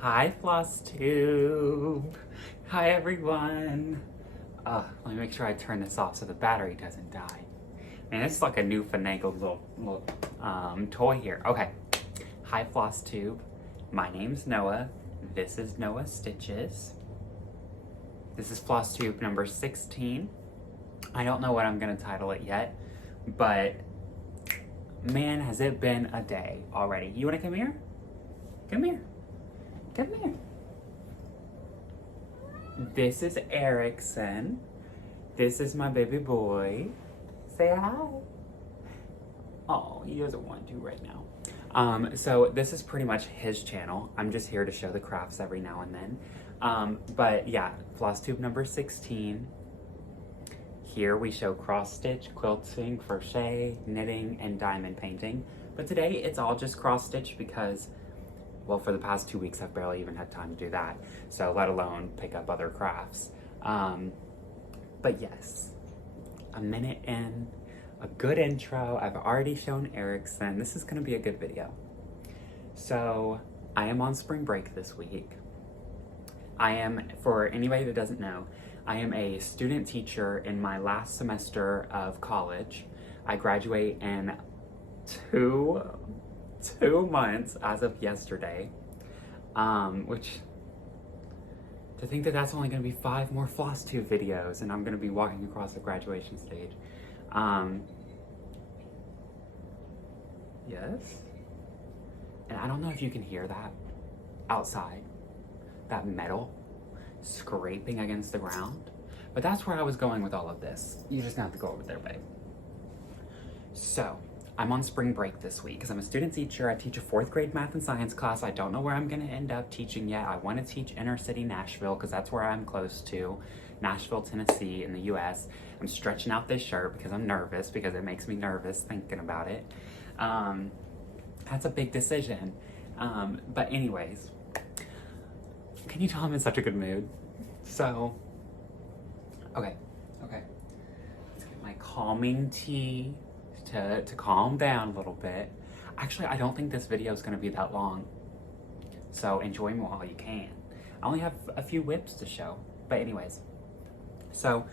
Hi, Flosstube. Hi, everyone. Let me make sure I turn this off so the battery doesn't die. Man, this is like a new finagled little toy here. Okay. Hi, Flosstube. My name's Noah. This is Noah Stitches. This is Flosstube number 16. I don't know what I'm gonna title it yet, but man, has it been a day already. You wanna come here? Come here. Come here. This is Erickson. This is my baby boy. Say hi. Oh, he doesn't want to right now. So this is pretty much his channel. I'm just here to show the crafts every now and then. But yeah, Flosstube number 16. Here we show cross stitch, quilting, crochet, knitting, and diamond painting. But today it's all just cross stitch because, well, for the past 2 weeks I've barely even had time to do that. So let alone pick up other crafts. But yes, a minute in, a good intro. I've already shown Erickson. This is gonna be a good video. So I am on spring break this week. I am, for anybody that doesn't know, I am a student teacher in my last semester of college. I graduate in two months as of yesterday, which, to think that that's only going to be 5 more Flosstube videos and I'm going to be walking across the graduation stage. Yes? And I don't know if you can hear that outside, that metal scraping against the ground, but that's where I was going with all of this. You just have to go over there, babe. So, I'm on spring break this week because I'm a student teacher. I teach a 4th grade math and science class. I don't know where I'm going to end up teaching yet. I want to teach inner city Nashville because that's where I'm close to. Nashville, Tennessee in the US. I'm stretching out this shirt because I'm nervous, because it makes me nervous thinking about it. That's a big decision. But anyways, can you tell I'm in such a good mood? So, okay. Let's get my calming tea to calm down a little bit. Actually, I don't think this video is going to be that long, so enjoy me while you can. I only have a few whips to show, but anyways. So,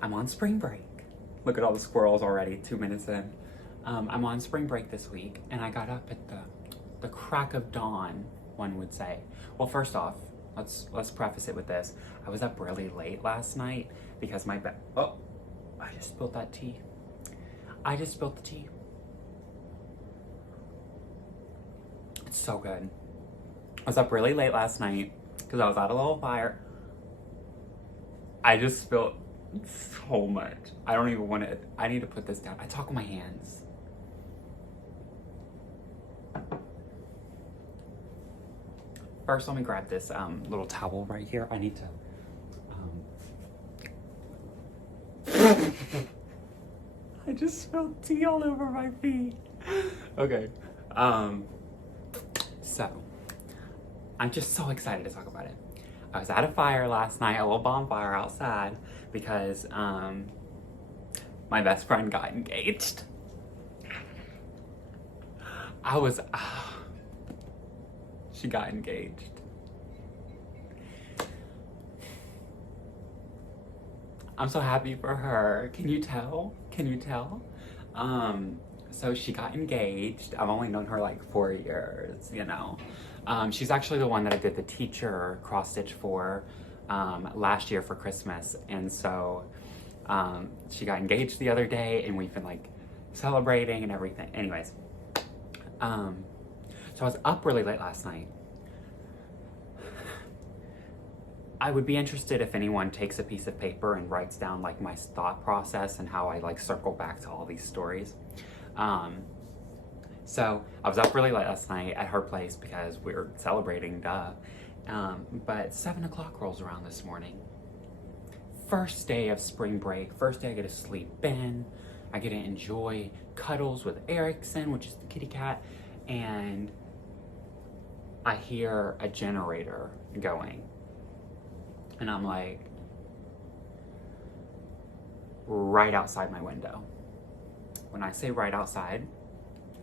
I'm on spring break. Look at all the squirrels already, 2 minutes in. I'm on spring break this week, and I got up at the crack of dawn, one would say. Well, first off, let's preface it with this. I was up really late last night because oh, I just spilled that tea. I just spilled the tea. It's so good. I was up really late last night because I was at a little fire. I just spilled so much. I don't even want to, I need to put this down. I talk with my hands. First, let me grab this little towel right here. I need to, I just spilled tea all over my feet. Okay. So, I'm just so excited to talk about it. I was at a fire last night, a little bonfire outside, because my best friend got engaged. She got engaged. I'm so happy for her. Can you tell? Can you tell? So she got engaged. I've only known her like 4 years, you know. She's actually the one that I did the teacher cross stitch for last year for Christmas. And so she got engaged the other day and we've been like celebrating and everything. Anyways, so I was up really late last night. I would be interested if anyone takes a piece of paper and writes down like my thought process and how I like circle back to all these stories. So I was up really late last night at her place because we were celebrating, duh. But 7 o'clock rolls around this morning. First day of spring break, first day I get to sleep in. I get to enjoy cuddles with Erickson, which is the kitty cat, and I hear a generator going. And I'm like, right outside my window. When I say right outside,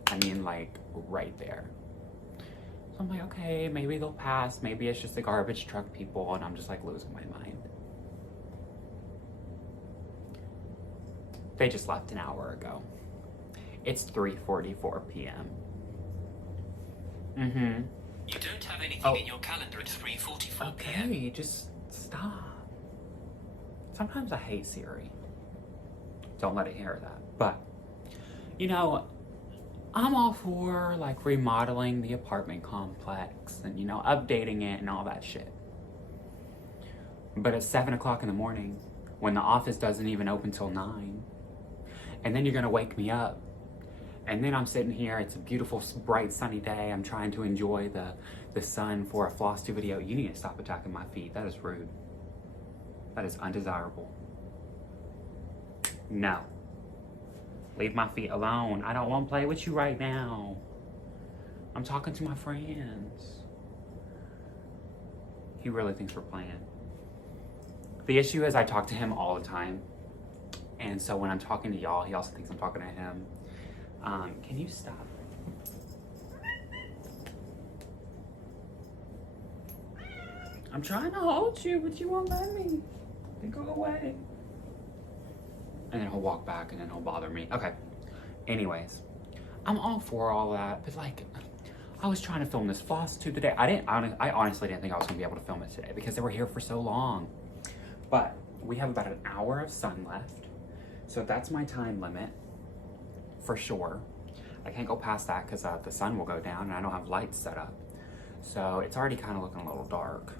I mean like right there. So I'm like, okay, maybe they'll pass. Maybe it's just the garbage truck people, and I'm just like losing my mind. They just left an hour ago. It's 3:44 p.m. Mm-hmm. You don't have anything in your calendar at 3:44 p.m. Okay, just stop. Sometimes I hate Siri. Don't let it hear that. But, you know, I'm all for like remodeling the apartment complex and, you know, updating it and all that shit. But it's 7 o'clock in the morning when the office doesn't even open till 9. And then you're gonna wake me up. And then I'm sitting here, it's a beautiful, bright, sunny day. I'm trying to enjoy the sun for a Flosstube video. You need to stop attacking my feet. That is rude. That is undesirable. No. Leave my feet alone. I don't want to play with you right now. I'm talking to my friends. He really thinks we're playing. The issue is I talk to him all the time. And so when I'm talking to y'all, he also thinks I'm talking to him. Can you stop? I'm trying to hold you, but you won't let me. Then go away. And then he'll walk back and then he'll bother me. Okay. Anyways, I'm all for all that, but like, I was trying to film this Flosstube today. I honestly didn't think I was gonna be able to film it today because they were here for so long. But we have about an hour of sun left. So that's my time limit for sure. I can't go past that because the sun will go down and I don't have lights set up. So it's already kind of looking a little dark.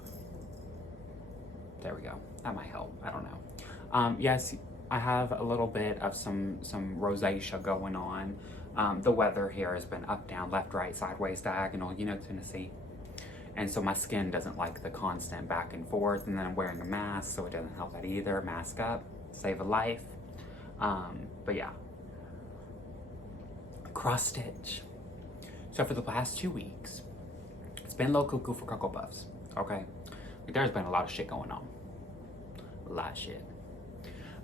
There we go. That might help. I don't know. Yes, I have a little bit of some rosacea going on. The weather here has been up, down, left, right, sideways, diagonal, you know, Tennessee. And so my skin doesn't like the constant back and forth, and then I'm wearing a mask, so it doesn't help that either. Mask up, save a life. But yeah. Cross stitch. So for the past 2 weeks, it's been a little cuckoo for Cocoa Puffs, okay? Like, there's been a lot of shit going on. A lot of shit.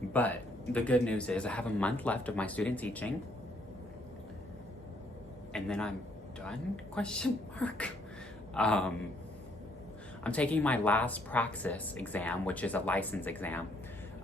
But the good news is I have a month left of my student teaching. And then I'm done, question mark. I'm taking my last praxis exam, which is a license exam.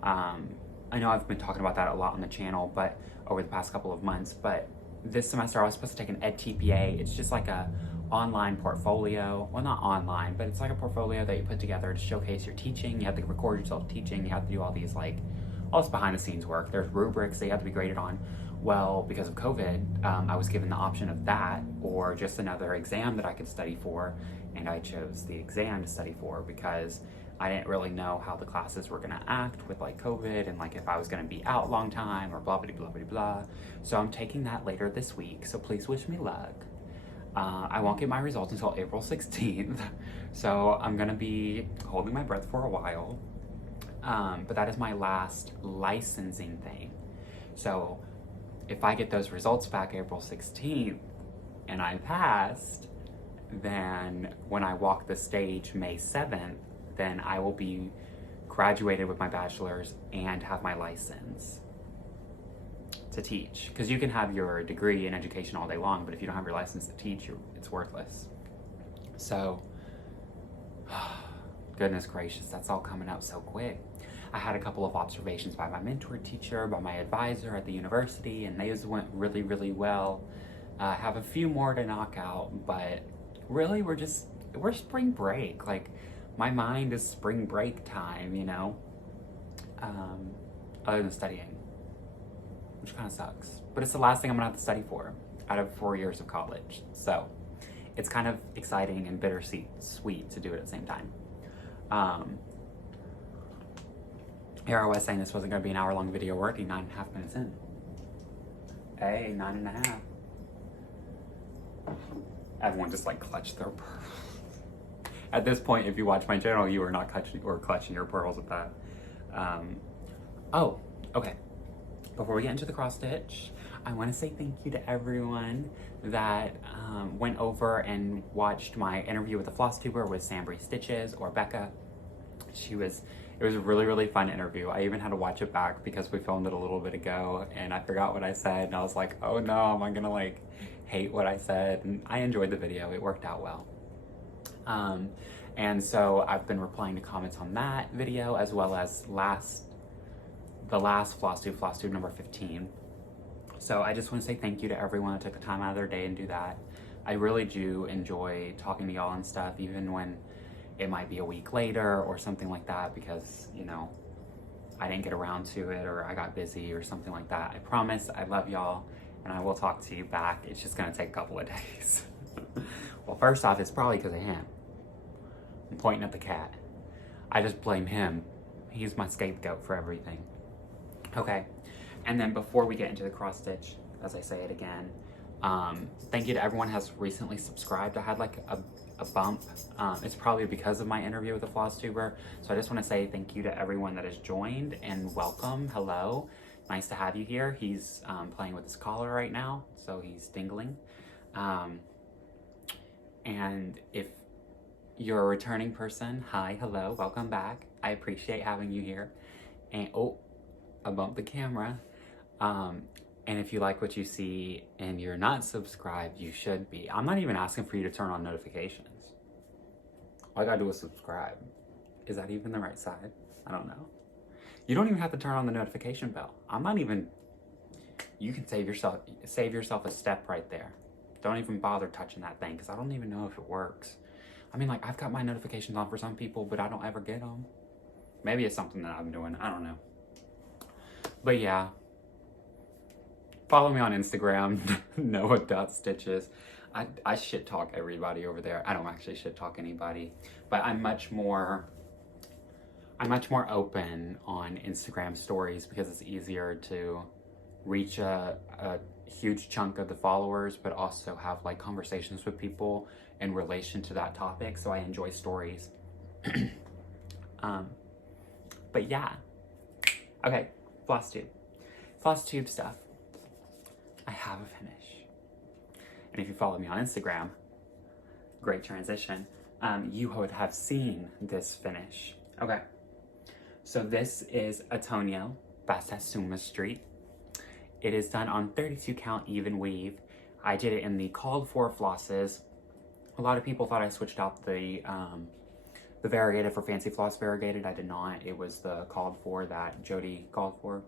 I know I've been talking about that a lot on the channel, but over the past couple of months, but this semester I was supposed to take an EdTPA. It's just like a online portfolio. Well, not online, but it's like a portfolio that you put together to showcase your teaching. You have to record yourself teaching. You have to do all these all this behind the scenes work. There's rubrics that you have to be graded on. Well, because of COVID, I was given the option of that or just another exam that I could study for. And I chose the exam to study for because I didn't really know how the classes were gonna act with COVID and if I was gonna be out a long time or blah, blah, blah, blah, blah. So I'm taking that later this week. So please wish me luck. I won't get my results until April 16th. So I'm gonna be holding my breath for a while. But that is my last licensing thing. So if I get those results back April 16th and I passed, then when I walk the stage May 7th, then I will be graduated with my bachelor's and have my license to teach. Because you can have your degree in education all day long, but if you don't have your license to teach, it's worthless. So, goodness gracious, that's all coming up so quick. I had a couple of observations by my mentor teacher, by my advisor at the university, and those went really, really well. I have a few more to knock out, but really we're spring break. My mind is spring break time, you know? Other than studying, which kind of sucks. But it's the last thing I'm gonna have to study for out of 4 years of college. So it's kind of exciting and bittersweet to do it at the same time. Here I was saying this wasn't gonna be an hour-long video. We're already 9.5 minutes in. Hey, 9.5. Everyone just clutched their pearls. At this point, if you watch my channel, you are not clutching your pearls with that. Oh, okay. Before we get into the cross stitch, I want to say thank you to everyone that went over and watched my interview with the Flosstuber with Sambry Stitches or Becca. It was a really, really fun interview. I even had to watch it back because we filmed it a little bit ago and I forgot what I said and I was like, oh no, am I gonna hate what I said? And I enjoyed the video. It worked out well. And so I've been replying to comments on that video, as well as the last Flosstube number 15. So I just want to say thank you to everyone that took the time out of their day and do that. I really do enjoy talking to y'all and stuff, even when it might be a week later or something like that, because, you know, I didn't get around to it or I got busy or something like that. I promise I love y'all and I will talk to you back. It's just gonna take a couple of days. Well, first off, it's probably because of him. I'm pointing at the cat. I just blame him. He's my scapegoat for everything. Okay, and then before we get into the cross stitch, as I say it again, thank you to everyone who has recently subscribed. I had like a bump. It's probably because of my interview with the Flosstuber. So I just want to say thank you to everyone that has joined and welcome. Hello. Nice to have you here. He's playing with his collar right now, so he's dingling. And if you're a returning person, hi, hello, welcome back. I appreciate having you here. And oh, I bumped the camera. And if you like what you see and you're not subscribed, you should be. I'm not even asking for you to turn on notifications. All I gotta do is subscribe. Is that even the right side? I don't know. You don't even have to turn on the notification bell. I'm not even, you can save yourself a step right there. Don't even bother touching that thing because I don't even know if it works. I mean, like, I've got my notifications on for some people, but I don't ever get them. Maybe it's something that I'm doing. I don't know. But yeah. Follow me on Instagram, Noah.stitches. I shit talk everybody over there. I don't actually shit talk anybody, but I'm much more open on Instagram stories because it's easier to reach a huge chunk of the followers, but also have like conversations with people in relation to that topic. So I enjoy stories. But yeah. Okay, Flosstube stuff. I have a finish. And if you follow me on Instagram, great transition, you would have seen this finish. Okay, so this is Antonio Bassasuma Street. It is done on 32 count even weave. I did it in the called for flosses. A lot of people thought I switched out the variegated for fancy floss variegated. I did not. It was the called for that Jody called for.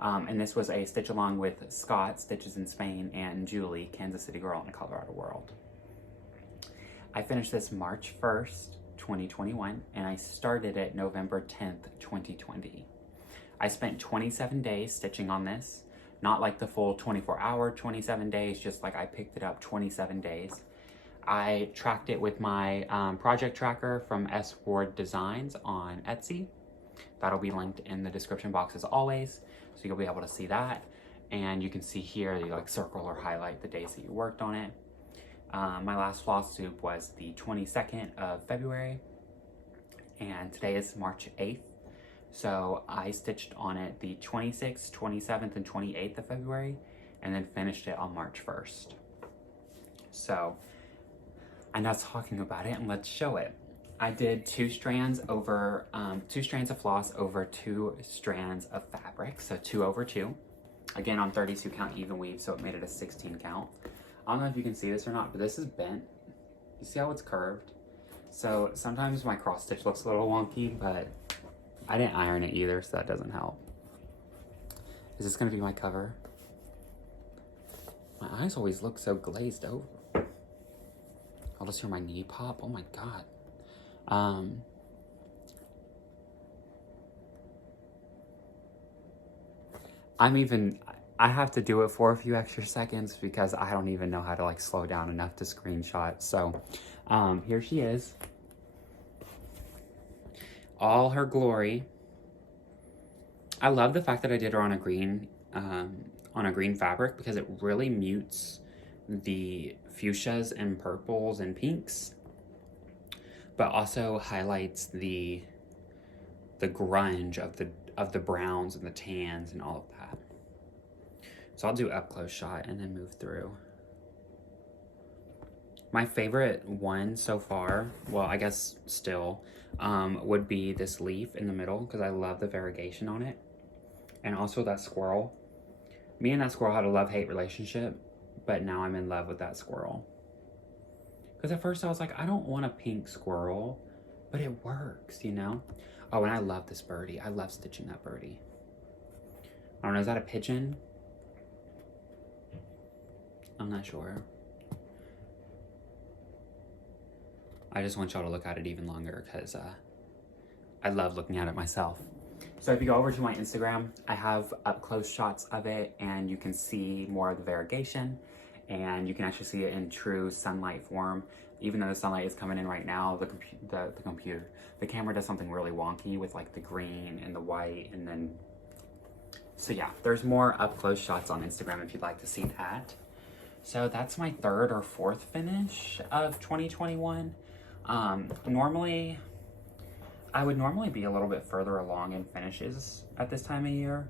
And this was a stitch along with Scott, Stitches in Spain, and Julie, Kansas City Girl in the Colorado World. I finished this March 1st, 2021, and I started it November 10th, 2020. I spent 27 days stitching on this, not like the full 24-hour 27 days, just like I picked it up 27 days. I tracked it with my project tracker from S. Ward Designs on Etsy. That'll be linked in the description box as always. So you'll be able to see that. And you can see here, you like circle or highlight the days that you worked on it. My last Flosstube was the 22nd of February. And today is March 8th. So I stitched on it the 26th, 27th, and 28th of February. And then finished it on March 1st. So I'm not talking about it, and let's show it. I did two strands of floss over 2 strands of fabric, so 2 over 2. Again, on 32 count even weave, so it made it a 16 count. I don't know if you can see this or not, but this is bent. You see how it's curved? So sometimes my cross stitch looks a little wonky, but I didn't iron it either, so that doesn't help. Is this gonna be my cover? My eyes always look so glazed over. I'll just hear my knee pop. Oh my God. I have to do it for a few extra seconds because I don't even know how to like slow down enough to screenshot. So, here she is. All her glory. I love the fact that I did her on a green fabric because it really mutes the fuchsias and purples and pinks, but also highlights the grunge of the browns and the tans and all of that. So I'll do up close shot and then move through. My favorite one so far, well, I guess still, would be this leaf in the middle because I love the variegation on it. And also that squirrel. Me and that squirrel had a love-hate relationship, but now I'm in love with that squirrel. Because at first I was like, I don't want a pink squirrel, but it works, you know? Oh, and I love this birdie. I love stitching that birdie. I don't know, is that a pigeon? I'm not sure. I just want y'all to look at it even longer because I love looking at it myself. So if you go over to my Instagram, I have up close shots of it and you can see more of the variegation and you can actually see it in true sunlight form. Even though the sunlight is coming in right now, the camera does something really wonky with like the green and the white and then, so yeah, there's more up close shots on Instagram if you'd like to see that. So that's my third or fourth finish of 2021. Normally, I would normally be a little bit further along in finishes at this time of year,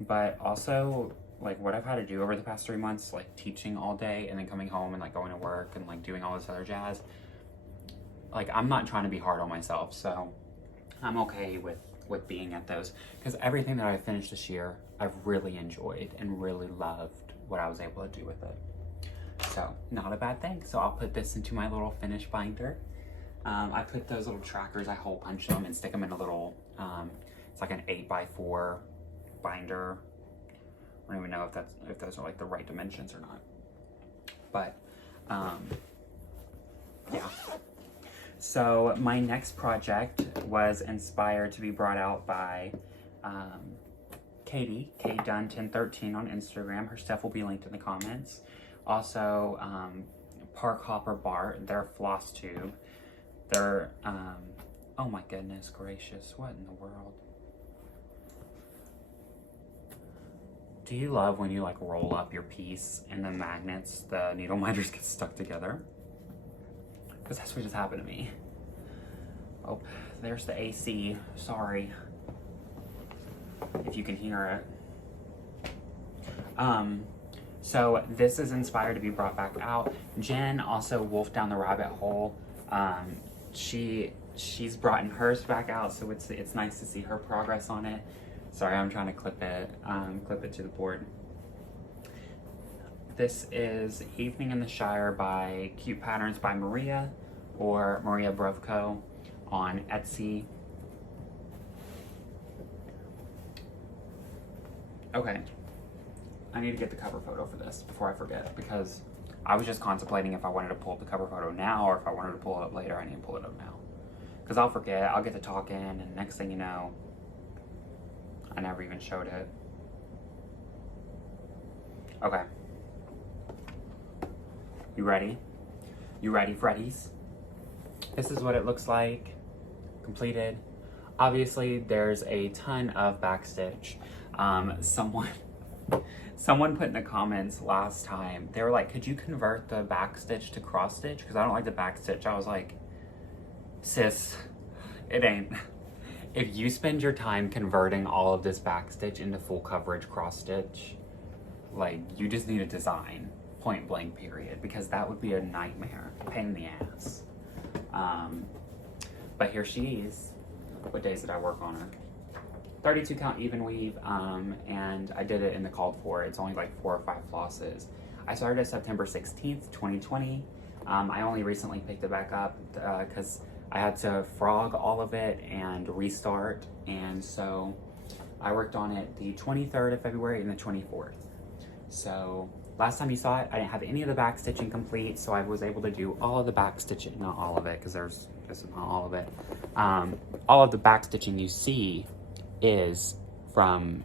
but also like what I've had to do over the past 3 months, like teaching all day and then coming home and like going to work and like doing all this other jazz, like I'm not trying to be hard on myself, so I'm okay with being at those, because everything that I've finished this year, I've really enjoyed and really loved what I was able to do with it. So not a bad thing. So I'll put this into my little finish binder. I put those little trackers, I hole punch them and stick them in a little, it's like an 8x4 binder. I don't even know if those are like the right dimensions or not. But, yeah. So my next project was inspired to be brought out by Katie, KDunn1013 on Instagram. Her stuff will be linked in the comments. Also, Park Hopper Bart, their Flosstube. They're, oh my goodness gracious, what in the world? Do you love when you like roll up your piece and the magnets, the needle minders get stuck together? Because that's what just happened to me. Oh, there's the AC, sorry. If you can hear it. So this is inspired to be brought back out. Jen also wolfed down the rabbit hole. She's brought hers back out, so it's nice to see her progress on it. Sorry, I'm trying to clip it to the board. This is Evening in the Shire by Cute Patterns by Maria, or Maria Brovko on Etsy. Okay, I need to get the cover photo for this before I forget, because I was just contemplating if I wanted to pull up the cover photo now or if I wanted to pull it up later. I need to pull it up now, because I'll forget, I'll get to talking, and next thing you know, I never even showed it. Okay. You ready? You ready, Freddies? This is what it looks like, completed. Obviously, there's a ton of backstitch. Someone put in the comments last time, they were like, could you convert the backstitch to cross stitch? Because I don't like the backstitch. I was like, sis, it ain't. If you spend your time converting all of this backstitch into full coverage cross stitch, like, you just need a design, point blank period, because that would be a nightmare, pain in the ass. But here she is. What days did I work on her? 32 count even weave, and I did it in the called for. It's only like 4 or 5 flosses. I started September 16th, 2020. I only recently picked it back up because I had to frog all of it and restart, and so I worked on it the 23rd of February and the 24th. So last time you saw it, I didn't have any of the back stitching complete, so I was able to do all of the back stitching, not all of it, because this is not all of it. All of the back stitching you see is from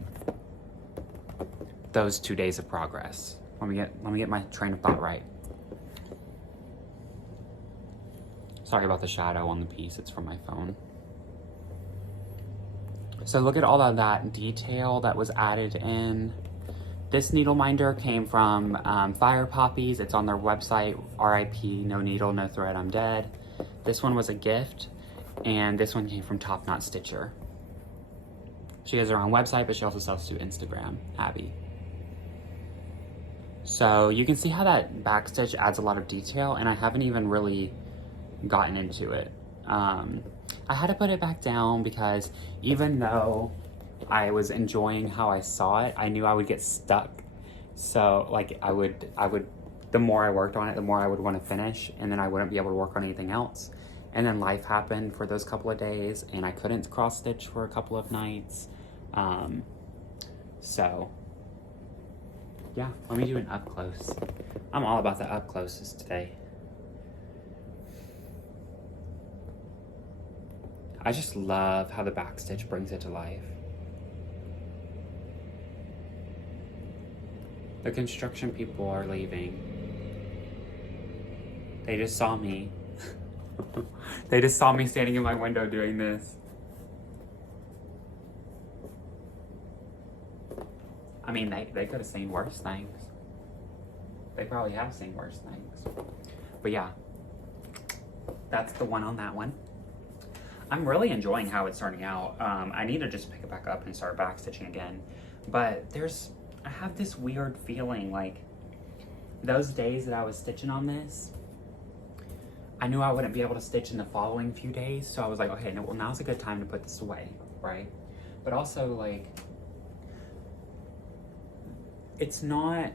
those 2 days of progress. Let me get my train of thought right. Sorry about the shadow on the piece, it's from my phone. So look at all of that detail that was added in. This needle minder came from Fire Poppies. It's on their website, RIP, no needle, no thread, I'm dead. This one was a gift, and this one came from Top Knot Stitcher. She has her own website, but she also sells to Instagram, Abby. So you can see how that backstitch adds a lot of detail, and I haven't even really gotten into it. I had to put it back down because even though I was enjoying how I saw it, I knew I would get stuck. So like I would the more I worked on it, the more I would want to finish, and then I wouldn't be able to work on anything else. And then life happened for those couple of days, and I couldn't cross stitch for a couple of nights. So yeah, let me do an up close. I'm all about the up closes today. I just love how the back stitch brings it to life. The construction people are leaving. They just saw me. They just saw me standing in my window doing this. I mean, they could have seen worse things. They probably have seen worse things. But yeah, that's the one on that one. I'm really enjoying how it's turning out. I need to just pick it back up and start backstitching again. But I have this weird feeling like those days that I was stitching on this, I knew I wouldn't be able to stitch in the following few days. So I was like, okay, no, well, now's a good time to put this away, right? But also, like, it's not,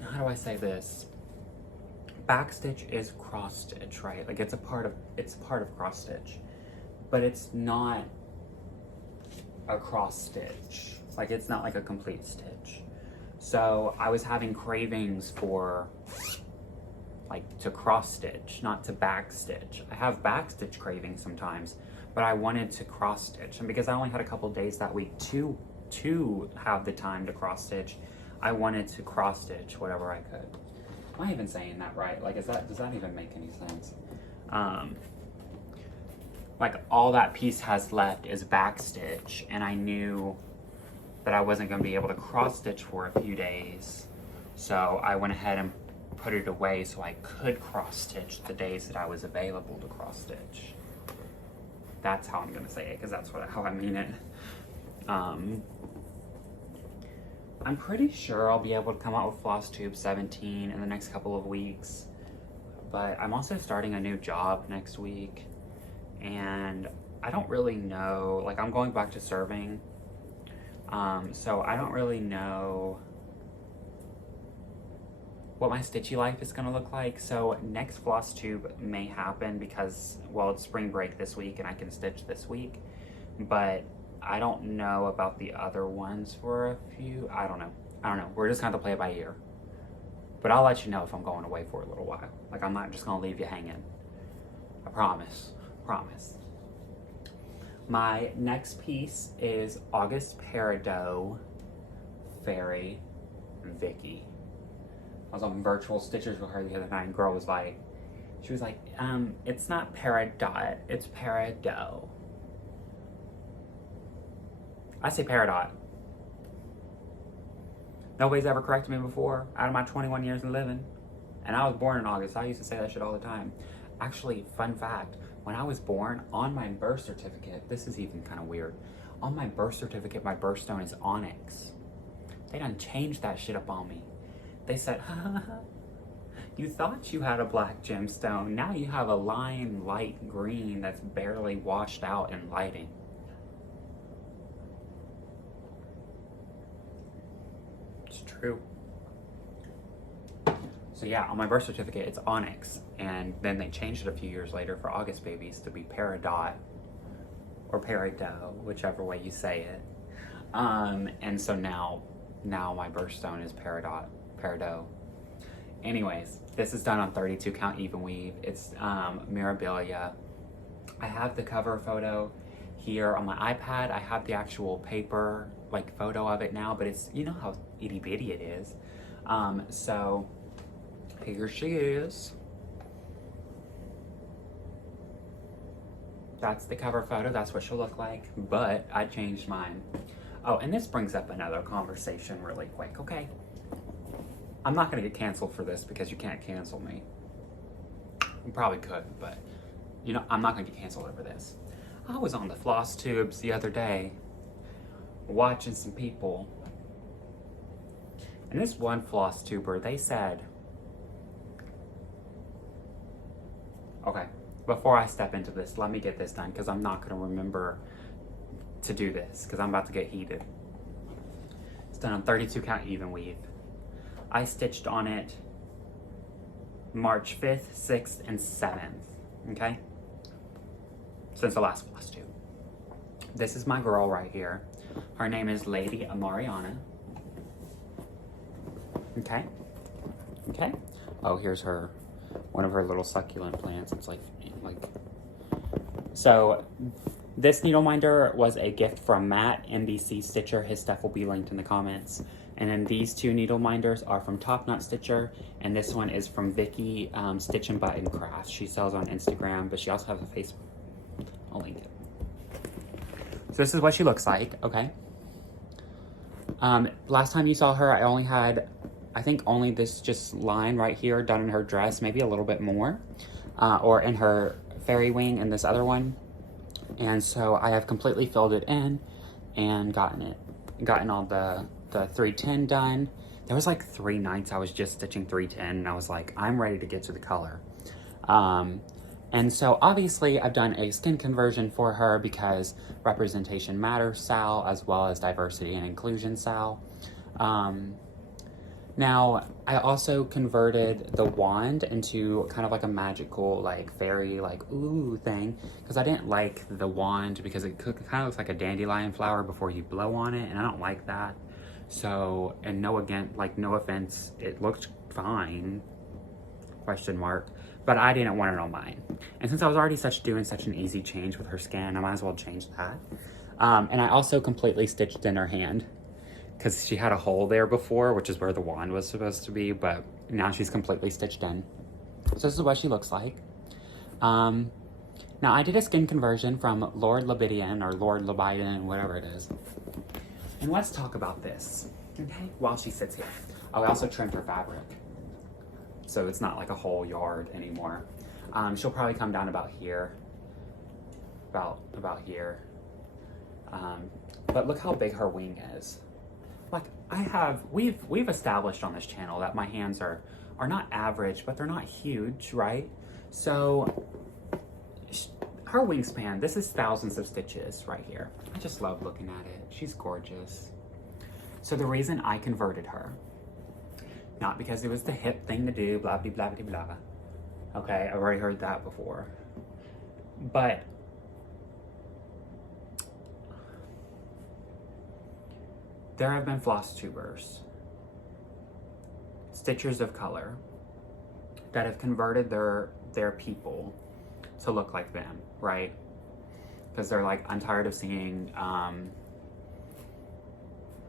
how do I say this? Backstitch is cross stitch, right? Like it's a part of cross stitch, but it's not a cross stitch. Like it's not like a complete stitch. So I was having cravings for like to cross stitch, not to back stitch. I have back stitch cravings sometimes, but I wanted to cross stitch. And because I only had a couple days that week to have the time to cross stitch, I wanted to cross stitch whatever I could. Am I even saying that right? Like, does that even make any sense? Like all that piece has left is back stitch, and I knew that I wasn't gonna be able to cross stitch for a few days. So I went ahead and put it away so I could cross stitch the days that I was available to cross stitch. That's how I'm gonna say it, because that's how I mean it. I'm pretty sure I'll be able to come out with Flosstube 17 in the next couple of weeks, but I'm also starting a new job next week, and I don't really know, like I'm going back to serving, so I don't really know what my stitchy life is gonna look like. So next Flosstube may happen because, well, it's spring break this week and I can stitch this week, but I don't know about the other ones for a few. I don't know. We're just gonna have to play it by ear. But I'll let you know if I'm going away for a little while. Like, I'm not just gonna leave you hanging. I promise. Promise. My next piece is August Peridot Fairy Vicky. I was on virtual stitches with her the other night, and girl was like, it's not Peridot, it's Peridot. I say Peridot. Nobody's ever corrected me before out of my 21 years of living. And I was born in August. I used to say that shit all the time. Actually, fun fact, when I was born, on my birth certificate, this is even kind of weird. On my birth certificate, my birthstone is onyx. They done changed that shit up on me. They said, you thought you had a black gemstone. Now you have a lime light green that's barely washed out in lighting. True. So yeah, on my birth certificate it's onyx, and then they changed it a few years later for August babies to be Peridot or Peridot, whichever way you say it. And so now my birthstone is Peridot. Anyways, this is done on 32 count even weave. It's Mirabilia. I have the cover photo here on my iPad. I have the actual paper like photo of it now, but it's, you know how itty bitty it is. So here she is. That's the cover photo. That's what she'll look like, but I changed mine. Oh, and this brings up another conversation really quick, okay? I'm not gonna get canceled for this because you can't cancel me. You probably could, but you know, I'm not gonna get canceled over this. I was on the Flosstubes the other day watching some people, and this one Flosstuber, they said, okay, before I step into this, let me get this done because I'm not going to remember to do this because I'm about to get heated. It's done on 32 count even weave. I stitched on it March 5th, 6th, and 7th, okay? Since the last Flosstube. This is my girl right here. Her name is Lady Amariana. Okay? Okay? Oh, here's her, one of her little succulent plants. It's like, so this needle minder was a gift from Matt, NBC Stitcher. His stuff will be linked in the comments. And then these two needle minders are from Top Knot Stitcher, and this one is from Vicky Stitch and Button Crafts. She sells on Instagram, but she also has a Facebook. I'll link it. So this is what she looks like, okay? Last time you saw her, I only had, I think only this just line right here done in her dress, maybe a little bit more, or in her fairy wing and this other one. And so I have completely filled it in and gotten all the 310 done. There was like 3 nights I was just stitching 310 and I was like, I'm ready to get to the color. And so obviously I've done a skin conversion for her because representation matters, Sal, as well as diversity and inclusion, Sal. Now, I also converted the wand into kind of like a magical, like fairy, like ooh thing, because I didn't like the wand because it kind of looks like a dandelion flower before you blow on it, and I don't like that. So, and no offense, it looked fine, question mark, but I didn't want it on mine. And since I was already doing such an easy change with her skin, I might as well change that. And I also completely stitched in her hand, because she had a hole there before, which is where the wand was supposed to be, but now she's completely stitched in. So this is what she looks like. Now I did a skin conversion from Lord Lebidian, or Lord Lebidian, whatever it is. And let's talk about this, okay, while she sits here. Oh, I also trimmed her fabric, so it's not like a whole yard anymore. She'll probably come down about here, about here. But look how big her wing is. Like we've established on this channel that my hands are not average, but they're not huge, right? So her wingspan, this is thousands of stitches right here. I just love looking at it. She's gorgeous. So the reason I converted her, not because it was the hip thing to do, blah, blah, blah, blah, blah. Okay, I've already heard that before. But there have been Flosstubers, stitchers of color, that have converted their people to look like them, right? Because they're like, I'm tired of seeing,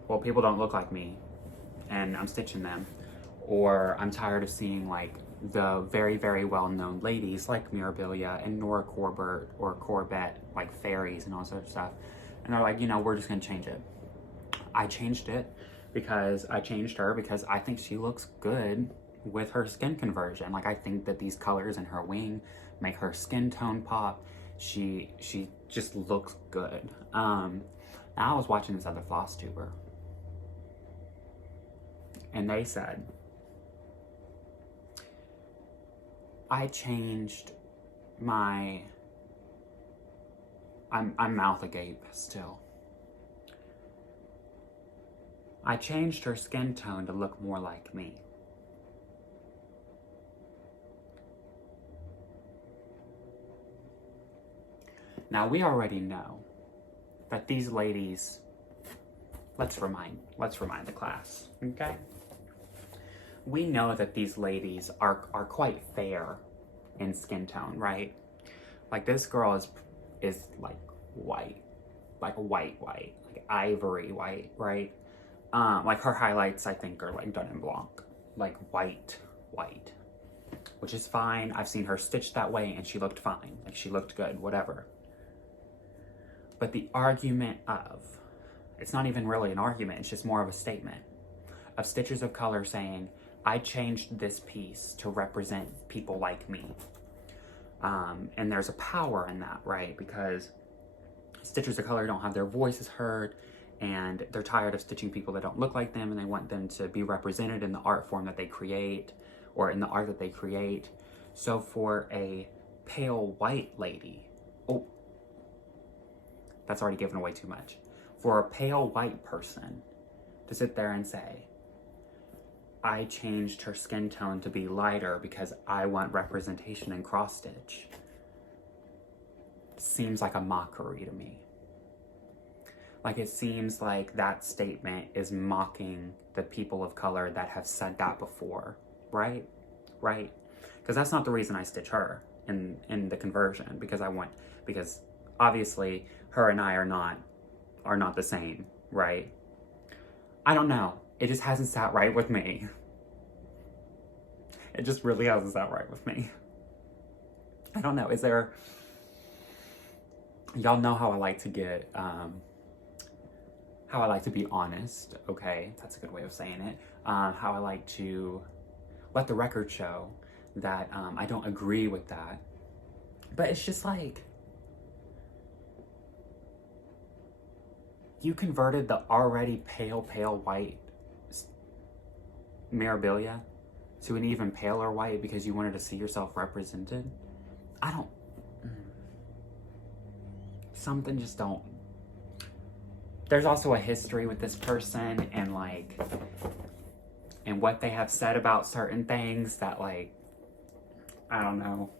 well, people don't look like me, and I'm stitching them. Or I'm tired of seeing like the very, very well-known ladies like Mirabilia and Nora Corbett or Corbett, like fairies and all sorts of stuff. And they're like, you know, we're just gonna change it. I changed it because I changed her because I think she looks good with her skin conversion. Like, I think that these colors in her wing make her skin tone pop. She just looks good. Now I was watching this other Flosstuber, and they said, I changed my, I'm mouth agape still. I changed her skin tone to look more like me. Now we already know that these ladies, let's remind the class, okay? We know that these ladies are quite fair in skin tone, right? Like, this girl is like white, like white, like ivory white, right? Like her highlights, I think, are like done in blanc, like white, which is fine. I've seen her stitched that way and she looked fine. Like, she looked good, whatever. But the argument of, it's not even really an argument, it's just more of a statement of Stitchers of Color saying, I changed this piece to represent people like me. And there's a power in that, right? Because Stitchers of Color don't have their voices heard, and they're tired of stitching people that don't look like them, and they want them to be represented in the art form that they create, or in the art that they create. So for a pale white lady, oh, that's already given away too much. For a pale white person to sit there and say, I changed her skin tone to be lighter because I want representation in cross stitch. Seems like a mockery to me. Like, it seems like that statement is mocking the people of color that have said that before, right? Right? Because that's not the reason I stitch her in the conversion, because obviously her and I are not the same, right? I don't know. It just hasn't sat right with me. It just really hasn't sat right with me. I don't know. Is there... Y'all know how I like to get, how I like to be honest, okay? That's a good way of saying it. How I like to let the record show that I don't agree with that. But it's just like, you converted the already pale white Mirabilia to an even paler white because you wanted to see yourself represented. I don't... Something just don't... There's also a history with this person and like, and what they have said about certain things that like, I don't know.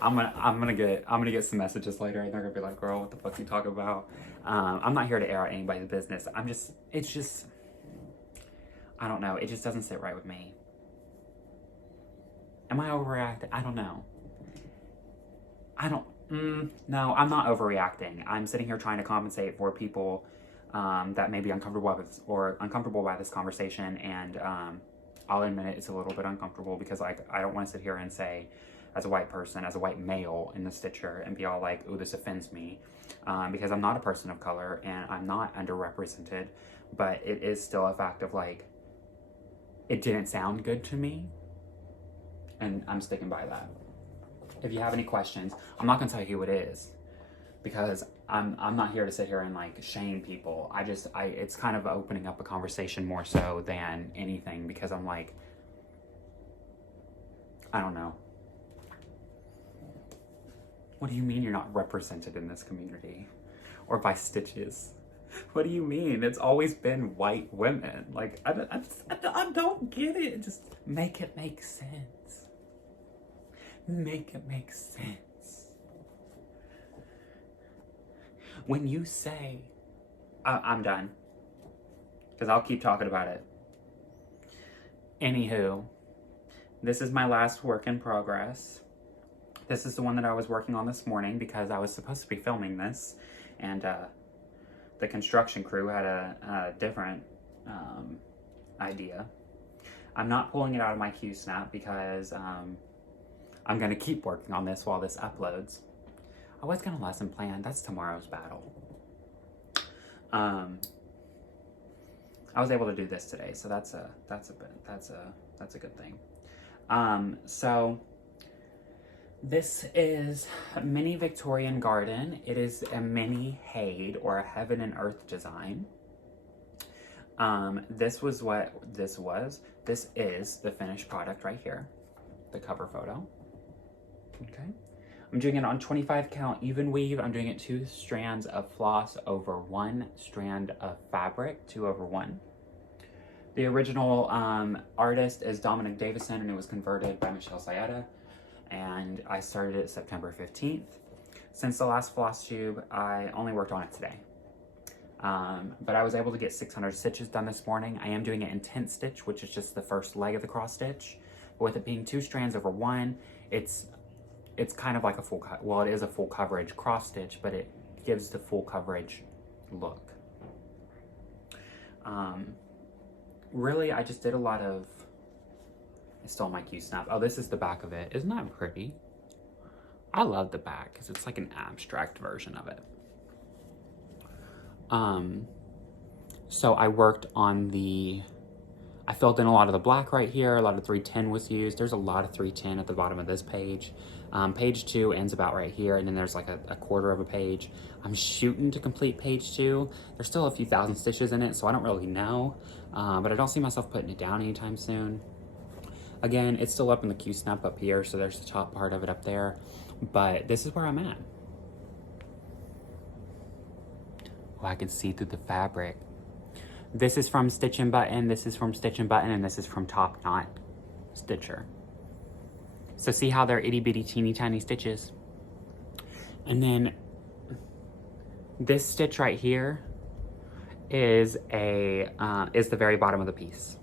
I'm gonna get some messages later and they're gonna be like, girl, what the fuck you talking about? I'm not here to air out anybody's business. It's just, I don't know. It just doesn't sit right with me. Am I overreacting? I don't know. No, I'm not overreacting. I'm sitting here trying to compensate for people that may be uncomfortable by this conversation, and I'll admit it's a little bit uncomfortable because I don't want to sit here and say, as a white person, as a white male in the stitcher, and be all like, ooh, this offends me, because I'm not a person of color and I'm not underrepresented, but it is still a fact of like, it didn't sound good to me, and I'm sticking by that. If you have any questions, I'm not gonna tell you who it is, because I'm not here to sit here and like shame people. It's kind of opening up a conversation more so than anything, because I'm like, I don't know. What do you mean you're not represented in this community? Or by stitches? What do you mean? It's always been white women. Like, I don't get it. Just make it make sense. Make it make sense. When you say, I'm done, because I'll keep talking about it. Anywho, this is my last work in progress. This is the one that I was working on this morning because I was supposed to be filming this, and the construction crew had a different idea. I'm not pulling it out of my Q-snap because I'm going to keep working on this while this uploads. I was going to lesson plan. That's tomorrow's battle. I was able to do this today, so that's a good thing. So this is a mini Victorian garden. It is a mini Hade, or a heaven and earth design. This was what this was. This is the finished product right here, the cover photo. Okay. I'm doing it on 25 count even weave. I'm doing it 2 strands of floss over 1 strand of fabric, 2/1. The original artist is Dominic Davison, and it was converted by Michelle Sayeda, and I started it September 15th. Since the last Flosstube, I only worked on it today. But I was able to get 600 stitches done this morning. I am doing it in tent stitch, which is just the first leg of the cross stitch. But with it being 2 strands over 1, it's kind of like a full cut. Well, it is a full coverage cross stitch, but it gives the full coverage look. Really, I just did a lot of... I stole my Q-snap. Oh, this is the back of it. Isn't that pretty? I love the back because it's like an abstract version of it. So I worked on I filled in a lot of the black right here. A lot of 310 was used. There's a lot of 310 at the bottom of this page. Page 2 ends about right here, and then there's like a quarter of a page. I'm shooting to complete page 2. There's still a few thousand stitches in it, so I don't really know. But I don't see myself putting it down anytime soon. Again, it's still up in the Q-snap up here, so there's the top part of it up there. But this is where I'm at. Oh, I can see through the fabric. This is from Stitch and Button, this is from Stitch and Button, and this is from Top Knot Stitcher. So see how they're itty bitty teeny tiny stitches? And then this stitch right here is the very bottom of the piece.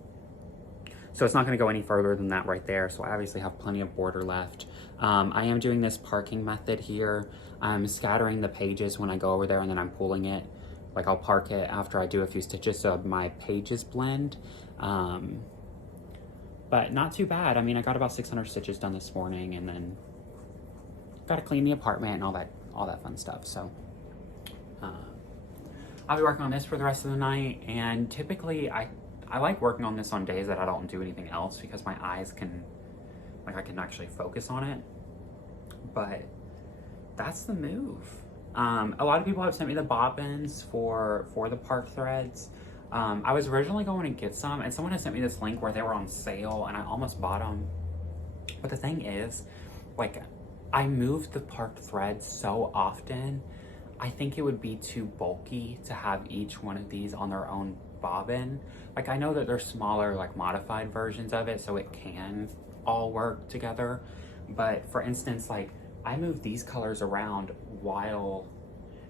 So it's not gonna go any further than that right there. So I obviously have plenty of border left. I am doing this parking method here. I'm scattering the pages when I go over there, and then I'm pulling it. Like I'll park it after I do a few stitches so my pages blend. But not too bad. I mean, I got about 600 stitches done this morning, and then got to clean the apartment and all that fun stuff. So I'll be working on this for the rest of the night. And typically I like working on this on days that I don't do anything else, because my eyes can, like, I can actually focus on it. But that's the move. A lot of people have sent me the bobbins for the park threads. I was originally going to get some, and someone had sent me this link where they were on sale, and I almost bought them. But the thing is, like, I moved the park threads so often, I think it would be too bulky to have each one of these on their own bobbin. Like, I know that there's smaller, like, modified versions of it, so it can all work together. But for instance, like, I move these colors around while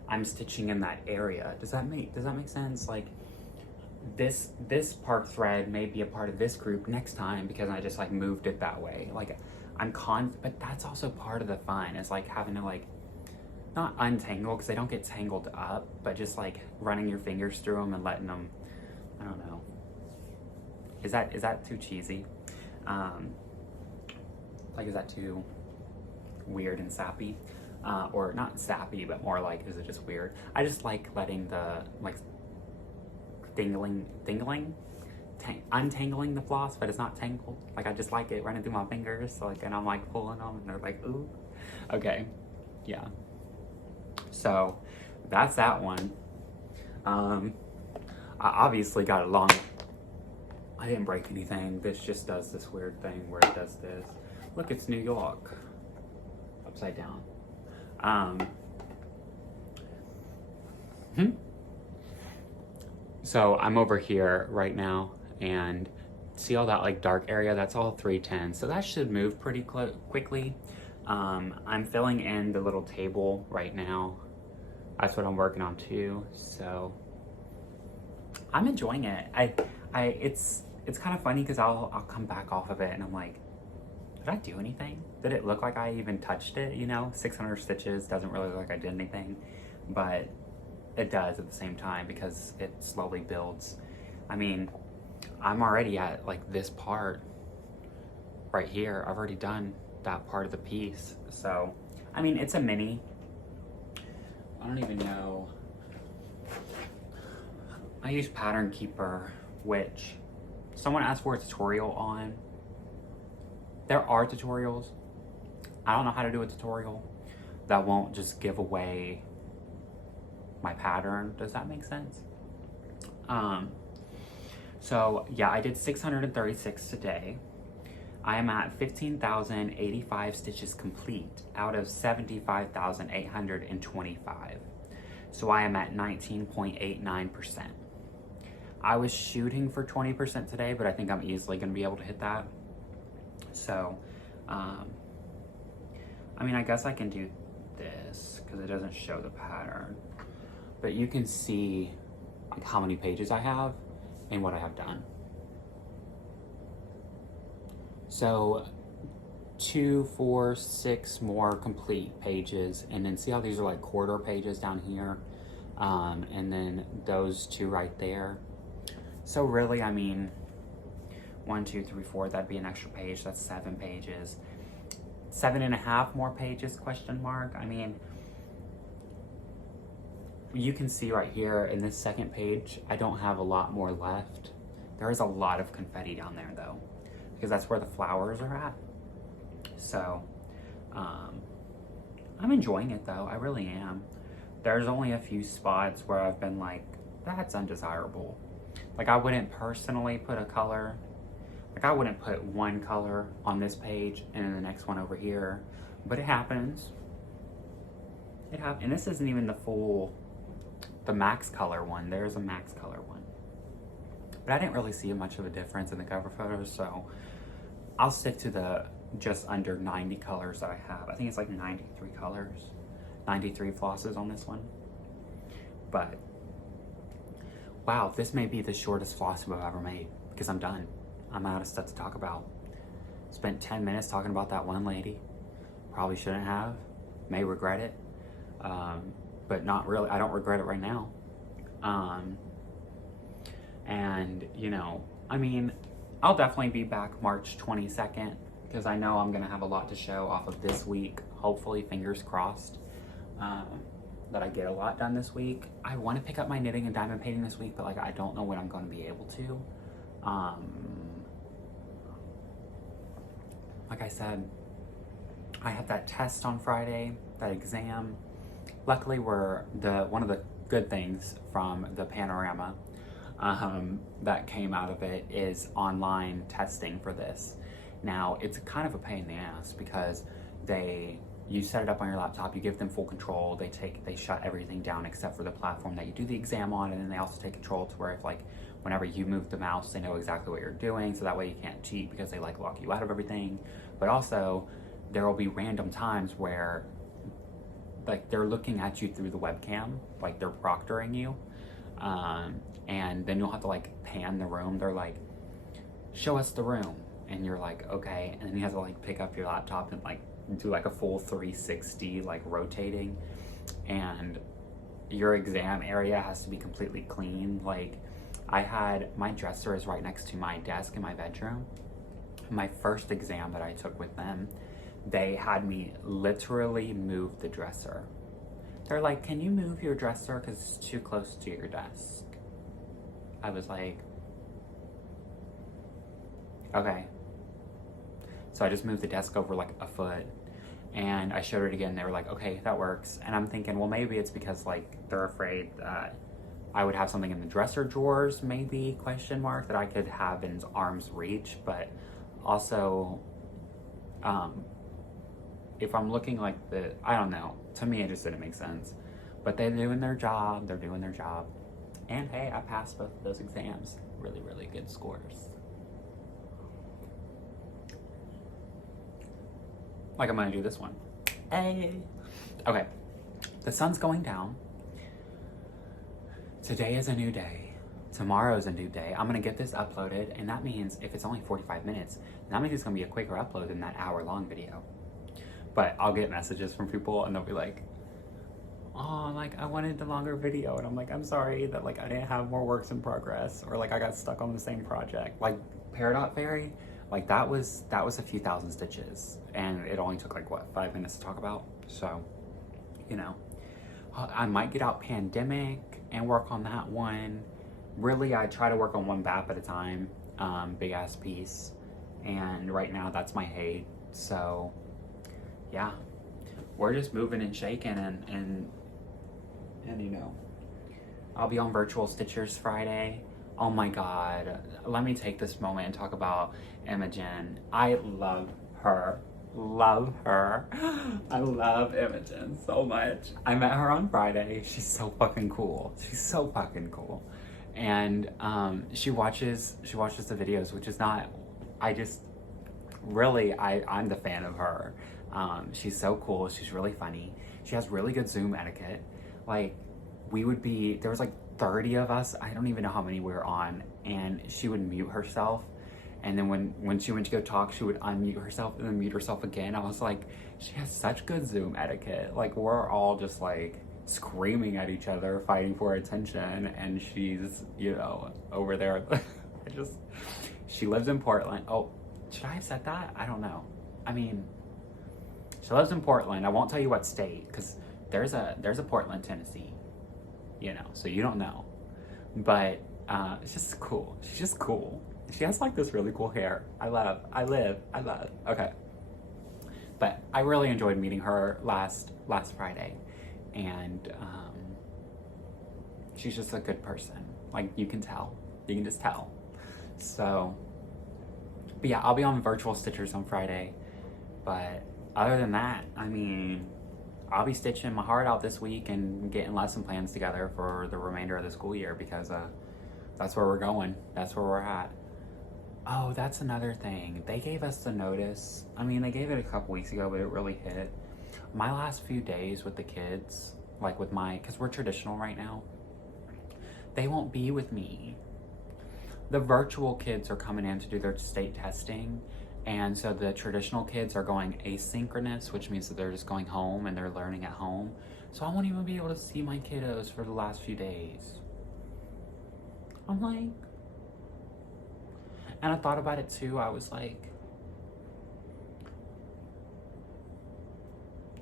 I'm stitching in that area. Does that make sense? Like, this park thread may be a part of this group next time because I just, like, moved it that way. Like, but that's also part of the fun. It's like having to, like, not untangle, because they don't get tangled up, but just like running your fingers through them and letting them, I don't know. Is that too cheesy? Like, is that too weird and sappy? Or not sappy, but more like, is it just weird? I just like letting the, like, untangling the floss, but it's not tangled. Like, I just like it running through my fingers, so, like, and I'm like pulling them, and they're like, ooh. Okay, yeah. So that's that one. I obviously got it long. I didn't break anything. This just does this weird thing where it does this. Look, it's New York. Upside down. So I'm over here right now, and see all that, like, dark area? That's all 310. So that should move pretty quickly. I'm filling in the little table right now. That's what I'm working on too. So I'm enjoying it. It's kind of funny because I'll come back off of it and I'm like, did I do anything? Did it look like I even touched it? You know, 600 stitches doesn't really look like I did anything, but it does at the same time because it slowly builds. I mean, I'm already at, like, this part right here. I've already done that part of the piece. So, I mean, it's a mini. I don't even know. I use Pattern Keeper, which someone asked for a tutorial on. There are tutorials. I don't know how to do a tutorial that won't just give away my pattern. Does that make sense? So yeah, I did 636 today. I am at 15,085 stitches complete out of 75,825. So I am at 19.89%. I was shooting for 20% today, but I think I'm easily gonna be able to hit that. So, I mean, I guess I can do this because it doesn't show the pattern, but you can see, like, how many pages I have and what I have done. So 2, 4, 6 more complete pages, and then see how these are like quarter pages down here, and then those 2 right there. So really, I mean, 1, 2, 3, 4, that'd be an extra page. That's 7 pages. 7.5 more pages, question mark. I mean, you can see right here in this second page, I don't have a lot more left. There is a lot of confetti down there though, because that's where the flowers are at. So, I'm enjoying it though, I really am. There's only a few spots where I've been like, that's undesirable. Like, I wouldn't personally put a color, like I wouldn't put one color on this page and then the next one over here, but it happens. It happens, and this isn't even the max color one. There's a max color one. but I didn't really see much of a difference in the cover photos, so I'll stick to the just under 90 colors that I have. I think it's like 93 colors, 93 flosses on this one. But wow, this may be the shortest Flosstube I've ever made because I'm done. I'm out of stuff to talk about. Spent 10 minutes talking about that one lady. Probably shouldn't have. May regret it. But not really. I don't regret it right now. And, you know, I mean, I'll definitely be back March 22nd because I know I'm going to have a lot to show off of this week. Hopefully, fingers crossed, that I get a lot done this week. I want to pick up my knitting and diamond painting this week, but like I don't know when I'm going to be able to. Like I said, I have that test on Friday, that exam. Luckily, one of the good things from the panorama that came out of it is online testing for this. Now, it's kind of a pain in the ass because you set it up on your laptop, you give them full control, they shut everything down except for the platform that you do the exam on, and then they also take control to where if like whenever you move the mouse, they know exactly what you're doing, so that way you can't cheat because they like lock you out of everything. But also, there will be random times where like they're looking at you through the webcam, like they're proctoring you, and then you'll have to like pan the room. They're like, show us the room, and you're like, okay, and then you have to like pick up your laptop and like do like a full 360 like rotating, and your exam area has to be completely clean. Like my dresser is right next to my desk in my bedroom. My first exam that I took with them, they had me literally move the dresser. They're like, can you move your dresser because it's too close to your desk? I was like, okay. So I just moved the desk over like a foot, and I showed it again. They were like, okay, that works. And I'm thinking, well, maybe it's because like they're afraid that I would have something in the dresser drawers, maybe, question mark, that I could have in arm's reach. But also, if I'm looking like I don't know, to me it just didn't make sense. But they're doing their job, And hey, I passed both of those exams. Really, really good scores. Like I'm gonna do this one. Hey! Okay, the sun's going down. Today is a new day. Tomorrow is a new day. I'm gonna get this uploaded, and that means if it's only 45 minutes, that means it's gonna be a quicker upload than that hour-long video. But I'll get messages from people, and they'll be like, oh, like, I wanted the longer video. And I'm like, I'm sorry that, like, I didn't have more works in progress, or, like, I got stuck on the same project. Like, Peridot Fairy, like, that was a few thousand stitches, and it only took, like, what, 5 minutes to talk about? So, you know, I might get out Pandemic and work on that one. Really, I try to work on one BAP at a time, big-ass piece, and right now, that's my hate, so, yeah. We're just moving and shaking, and you know, I'll be on Virtual Stitchers Friday. Oh my god, let me take this moment and talk about Imogen. I love her. I love Imogen so much. I met her on Friday. She's so fucking cool. And she watches the videos, which is not, I'm the fan of her. She's so cool. She's really funny. She has really good Zoom etiquette. Like, there was like 30 of us. I don't even know how many we were on. And she would mute herself. And then when she went to go talk, she would unmute herself and then mute herself again. I was like, she has such good Zoom etiquette. Like, we're all just like screaming at each other, fighting for attention. And she's, you know, over there. She lives in Portland. Oh, should I have said that? I don't know. I mean, she lives in Portland. I won't tell you what state, because there's a Portland, Tennessee, you know, so you don't know. But it's just cool. She's just cool. She has like this really cool hair. I love. Okay. But I really enjoyed meeting her last Friday, and she's just a good person. Like, you can tell. You can just tell. So, but yeah, I'll be on Virtual Stitchers on Friday, but other than that, I mean, I'll be stitching my heart out this week and getting lesson plans together for the remainder of the school year because That's where we're going. That's where we're at. Oh, that's another thing. They gave us the notice. I mean, they gave it a couple weeks ago, but it really hit. My last few days with the kids, like with because we're traditional right now, they won't be with me. The virtual kids are coming in to do their state testing. And so the traditional kids are going asynchronous, which means that they're just going home and they're learning at home. So I won't even be able to see my kiddos for the last few days. I'm like, and I thought about it too. I was like,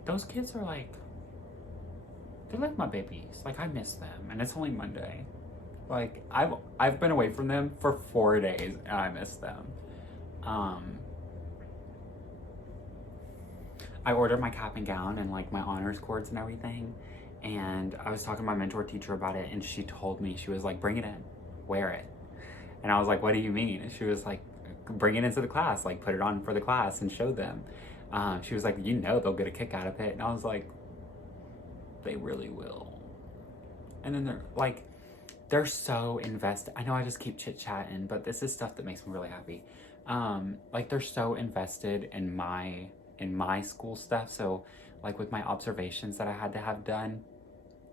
those kids are like, they're like my babies. Like, I miss them, and it's only Monday. Like, I've been away from them for 4 days, and I miss them. I ordered my cap and gown and like my honors cords and everything, and I was talking to my mentor teacher about it, and she told me, she was like, bring it in, wear it. And I was like, what do you mean? And she was like, bring it into the class, like put it on for the class and show them. She was like, you know they'll get a kick out of it. And I was like, they really will. And then they're so invested. I know I just keep chit-chatting, but this is stuff that makes me really happy. Like, they're so invested in my school stuff. So like with my observations that I had to have done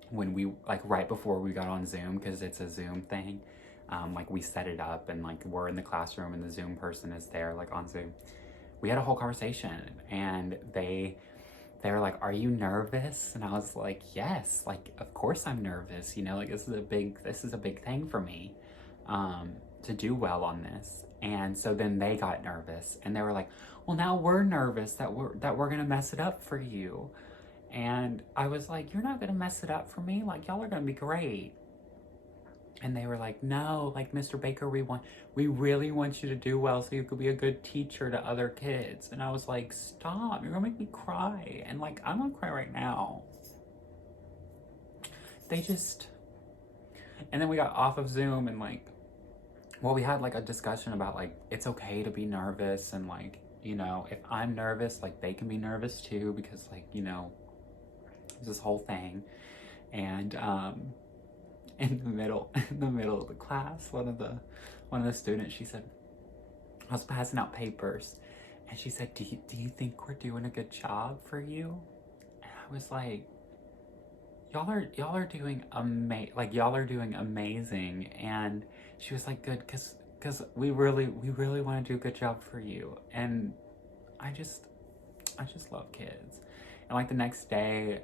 when we, like right before we got on Zoom, because it's a Zoom thing, like we set it up and like we're in the classroom and the Zoom person is there like on Zoom. We had a whole conversation, and they were like, are you nervous? And I was like, yes, like of course I'm nervous, you know, like this is a big thing for me to do well on this. And so then they got nervous, and they were like, well, now we're nervous that we're gonna mess it up for you. And I was like, you're not gonna mess it up for me, like y'all are gonna be great. And they were like, no, like Mr. Baker, we really want you to do well so you could be a good teacher to other kids. And I was like, stop, you're gonna make me cry. And like, I'm gonna cry right now. And then we got off of Zoom, and like, well, we had like a discussion about like, it's okay to be nervous, and like, you know, if I'm nervous, like they can be nervous too, because like, you know, this whole thing. And in the middle of the class, one of the students, she said, I was passing out papers, and she said, do you think we're doing a good job for you? And I was like, y'all are doing amazing. And she was like, good, because we really want to do a good job for you. And I just love kids. And like the next day,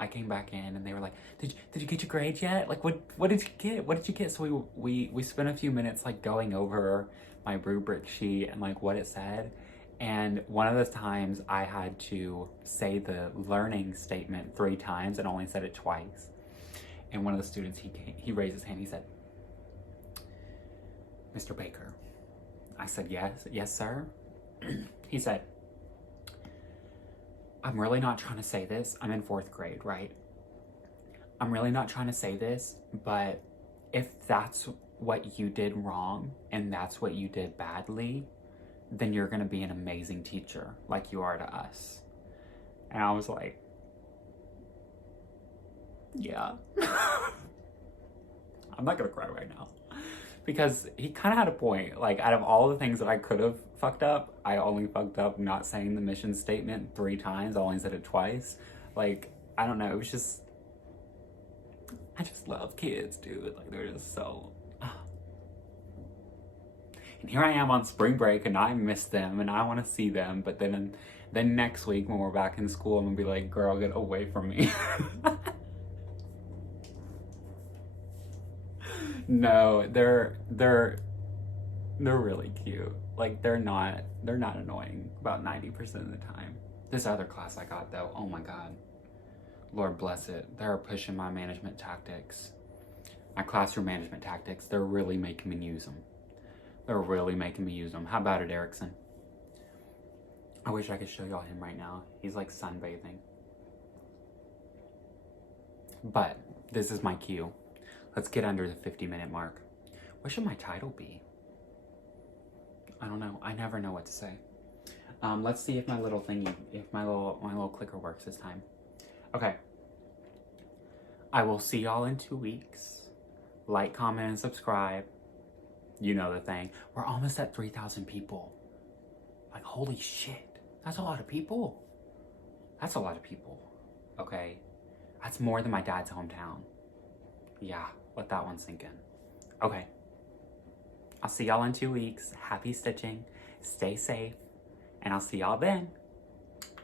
I came back in, and they were like, did you get your grades yet? Like, what did you get? What did you get? So we spent a few minutes like going over my rubric sheet and like what it said. And one of the times I had to say the learning statement 3 times and only said it twice. And one of the students, he raised his hand. He said, Mr. Baker. I said, yes, sir. He said, I'm really not trying to say this. I'm in 4th grade, right? I'm really not trying to say this, but if that's what you did wrong and that's what you did badly, then you're gonna be an amazing teacher like you are to us. And I was like, yeah. I'm not gonna cry right now. Because he kind of had a point. Like, out of all the things that I could have fucked up, I only fucked up not saying the mission statement 3 times. I only said it twice. Like, I don't know. It was just, I just love kids, dude. Like, they're just so. And here I am on spring break, and I miss them, and I want to see them. But then next week when we're back in school, I'm gonna be like, girl, get away from me. No, they're really cute. Like, they're not annoying about 90% of the time. This other class I got though, oh my God, Lord bless it. They're pushing my management tactics, my classroom management tactics. They're really making me use them. How about it, Erickson? I wish I could show y'all him right now. He's like sunbathing. But this is my cue. Let's get under the 50-minute mark. What should my title be? I don't know. I never know what to say. Let's see if my little thingy, if my little clicker works this time. Okay. I will see y'all in 2 weeks. Like, comment, and subscribe. You know the thing. We're almost at 3,000 people. Like, holy shit. That's a lot of people. That's a lot of people. Okay? That's more than my dad's hometown. Yeah, let that one sink in. Okay. I'll see y'all in 2 weeks. Happy stitching. Stay safe. And I'll see y'all then.